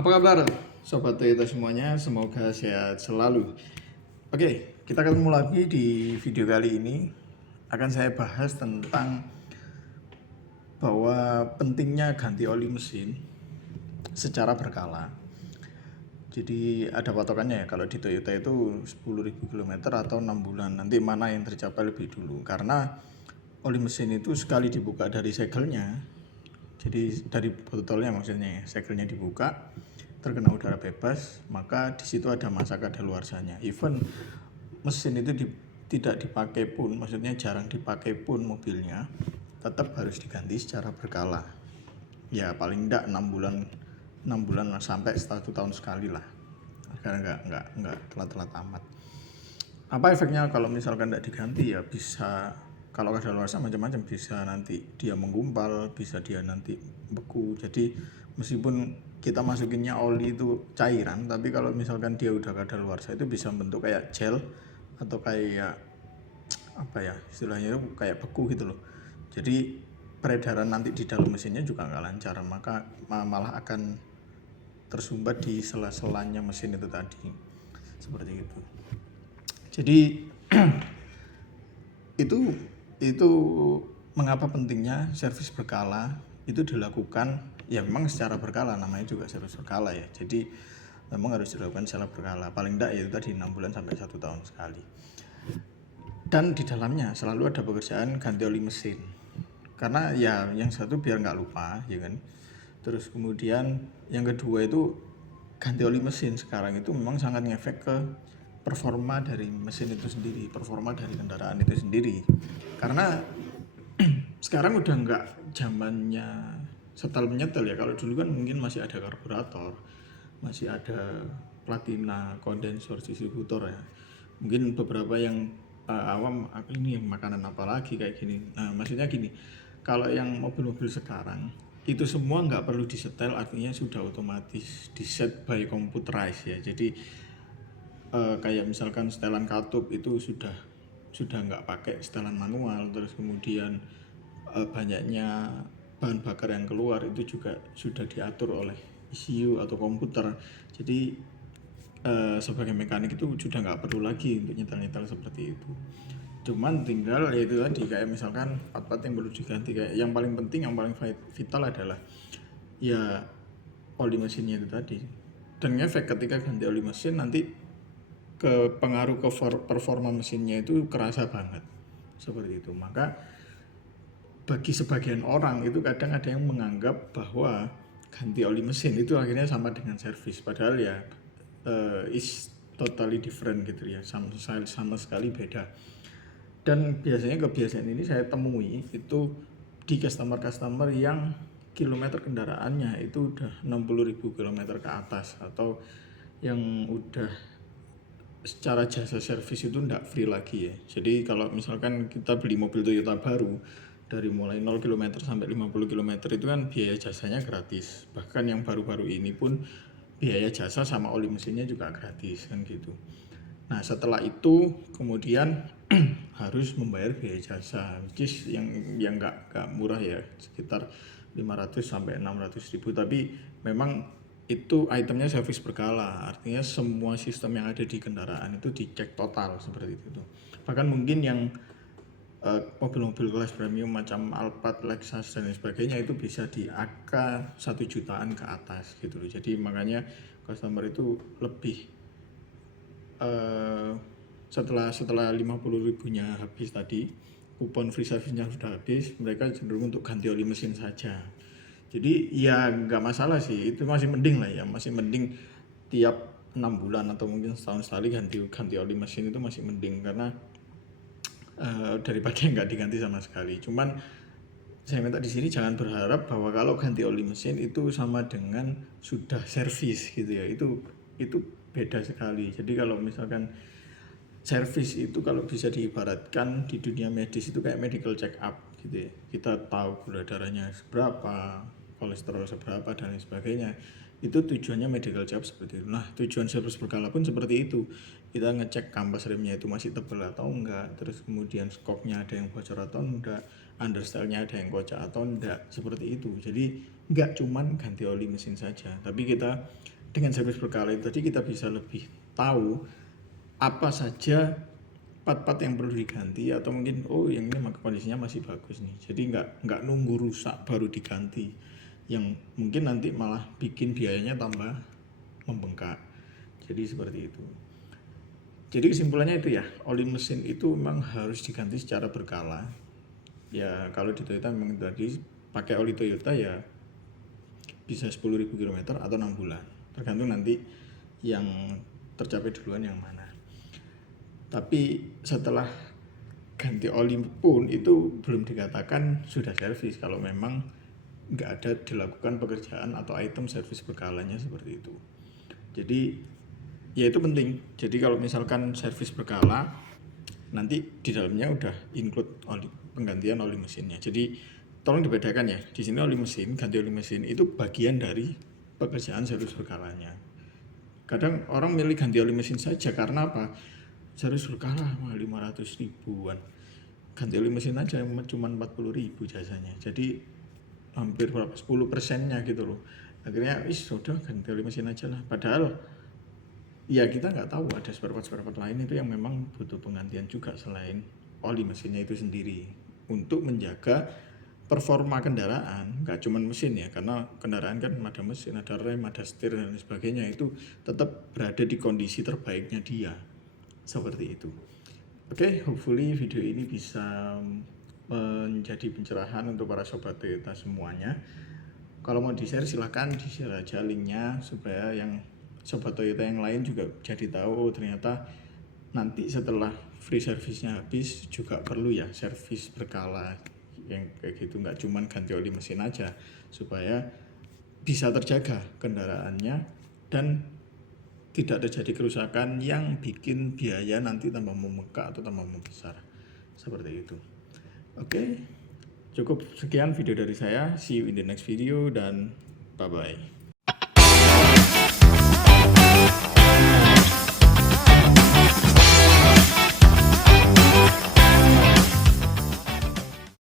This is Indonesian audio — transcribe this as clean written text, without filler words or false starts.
Apa kabar Sobat Toyota semuanya? Semoga sehat selalu. Oke, kita ketemu lagi di video kali ini. Akan saya bahas tentang bahwa pentingnya ganti oli mesin secara berkala. Jadi ada patokannya ya, kalau di Toyota itu 10.000 km atau 6 bulan. Nanti mana yang tercapai lebih dulu. Karena oli mesin itu sekali dibuka dari segelnya, jadi dari botolnya maksudnya, segelnya dibuka, terkena udara bebas, maka di situ ada masa kadaluarsanya. Even mesin itu tidak dipakai pun, maksudnya jarang dipakai pun mobilnya, tetap harus diganti secara berkala. Ya paling enggak 6 bulan sampai 1 tahun sekali lah. Karena enggak telat-telat amat. Apa efeknya kalau misalkan tidak diganti? Ya bisa, kalau kadaluarsa macam-macam, bisa nanti dia menggumpal, bisa dia nanti beku. Jadi meskipun kita masukinnya oli itu cairan, tapi kalau misalkan dia udah kadaluarsa itu bisa bentuk kayak gel atau kayak apa ya istilahnya, itu kayak beku gitu loh. Jadi peredaran nanti di dalam mesinnya juga nggak lancar, maka malah akan tersumbat di sela-selanya mesin itu tadi, seperti itu. Jadi itu mengapa pentingnya servis berkala itu dilakukan. Ya memang secara berkala, namanya juga servis berkala ya. Jadi memang harus dilakukan secara berkala, paling tidak ya itu tadi 6 bulan sampai 1 tahun sekali. Dan di dalamnya selalu ada pekerjaan ganti oli mesin, karena ya yang satu biar nggak lupa ya kan. Terus kemudian yang kedua itu ganti oli mesin sekarang itu memang sangat ngefek ke performa dari mesin itu sendiri, performa dari kendaraan itu sendiri. Karena sekarang udah nggak zamannya setel menyetel ya. Kalau dulu kan mungkin masih ada karburator, masih ada platina, kondensor, distributor ya. Mungkin beberapa yang awam ini makanan apa lagi kayak gini. Nah maksudnya gini, kalau yang mobil-mobil sekarang itu semua nggak perlu disetel, artinya sudah otomatis di set by computerized ya. Jadi kayak misalkan setelan katup itu sudah nggak pakai setelan manual. Terus kemudian banyaknya bahan bakar yang keluar itu juga sudah diatur oleh ECU atau komputer. Jadi sebagai mekanik itu sudah nggak perlu lagi untuk nyetel-nyetel seperti itu. Cuman tinggal ya itu tadi, kayak misalkan part-part yang perlu diganti, kayak yang paling penting, yang paling vital adalah ya oli mesinnya itu tadi. Dan efek ketika ganti oli mesin nanti ke pengaruh ke performa mesinnya itu kerasa banget, seperti itu. Maka bagi sebagian orang itu kadang ada yang menganggap bahwa ganti oli mesin itu akhirnya sama dengan servis, padahal ya is totally different gitu ya, sama sekali beda. Dan biasanya kebiasaan ini saya temui itu di customer yang kilometer kendaraannya itu udah 60.000 km ke atas, atau yang udah secara jasa servis itu enggak free lagi ya. Jadi kalau misalkan kita beli mobil Toyota baru, dari mulai 0 km sampai 50 km itu kan biaya jasanya gratis. Bahkan yang baru-baru ini pun biaya jasa sama oli mesinnya juga gratis kan gitu. Nah setelah itu kemudian harus membayar biaya jasa, which is yang nggak murah ya, sekitar 500 sampai 600 ribu. Tapi memang itu itemnya servis berkala, artinya semua sistem yang ada di kendaraan itu dicek total seperti itu. Bahkan mungkin yang mobil-mobil kelas premium macam Alphard, Lexus dan sebagainya itu bisa di angka 1 jutaan ke atas gitu loh. Jadi makanya customer itu lebih setelah 50 ribunya habis tadi, kupon free service-nya sudah habis, mereka cenderung untuk ganti oli mesin saja. Jadi ya nggak masalah sih, itu masih mending lah ya, masih mending tiap 6 bulan atau mungkin setahun sekali ganti oli mesin, itu masih mending karena daripada nggak diganti sama sekali. Cuman saya minta di sini jangan berharap bahwa kalau ganti oli mesin itu sama dengan sudah servis gitu ya, itu beda sekali. Jadi kalau misalkan servis itu kalau bisa diibaratkan di dunia medis itu kayak medical check up gitu ya. Kita tahu gula darahnya seberapa, kolesterol seberapa dan lain sebagainya. Itu tujuannya medical check up seperti itu. Nah tujuan servis berkala pun seperti itu. Kita ngecek kampas remnya itu masih tebal atau enggak, terus kemudian skoknya ada yang bocor atau enggak, understyle-nya ada yang kocak atau enggak, seperti itu. Jadi nggak cuman ganti oli mesin saja, tapi kita dengan servis berkala itu tadi kita bisa lebih tahu apa saja part-part yang perlu diganti, atau mungkin oh yang ini kondisinya masih bagus nih, jadi nggak nunggu rusak baru diganti, yang mungkin nanti malah bikin biayanya tambah membengkak. Jadi seperti itu. Jadi kesimpulannya itu ya, oli mesin itu memang harus diganti secara berkala. Ya kalau di Toyota memang tadi pakai oli Toyota ya bisa 10.000 km atau 6 bulan, tergantung nanti yang tercapai duluan yang mana. Tapi setelah ganti oli pun itu belum dikatakan sudah servis kalau memang nggak ada dilakukan pekerjaan atau item servis berkalanya seperti itu. Jadi ya itu penting. Jadi kalau misalkan servis berkala, nanti di dalamnya udah include penggantian oli mesinnya. Jadi tolong dibedakan ya. Di sini oli mesin, ganti oli mesin itu bagian dari pekerjaan servis berkalanya. Kadang orang milih ganti oli mesin saja karena apa? Servis berkala 500 ribuan. Ganti oli mesin aja cuma 40 ribu jasanya. Jadi hampir berapa 10%-nya gitu loh. Akhirnya sudah ganti oli mesin aja lah. Padahal ya kita nggak tahu ada spare part lain itu yang memang butuh penggantian juga selain oli mesinnya itu sendiri, untuk menjaga performa kendaraan. Nggak cuma mesin ya, karena kendaraan kan ada mesin, ada rem, ada setir dan sebagainya, itu tetap berada di kondisi terbaiknya dia, seperti itu. Oke, hopefully video ini bisa menjadi pencerahan untuk para sobat Toyota semuanya. Kalau mau di-share silahkan di-share aja linknya supaya yang sobat Toyota yang lain juga jadi tahu ternyata nanti setelah free service-nya habis juga perlu ya servis berkala yang kayak gitu, nggak cuman ganti oli mesin aja, supaya bisa terjaga kendaraannya dan tidak terjadi kerusakan yang bikin biaya nanti tambah membengkak atau tambah membesar seperti itu. Oke, cukup sekian video dari saya. See you in the next video dan bye bye.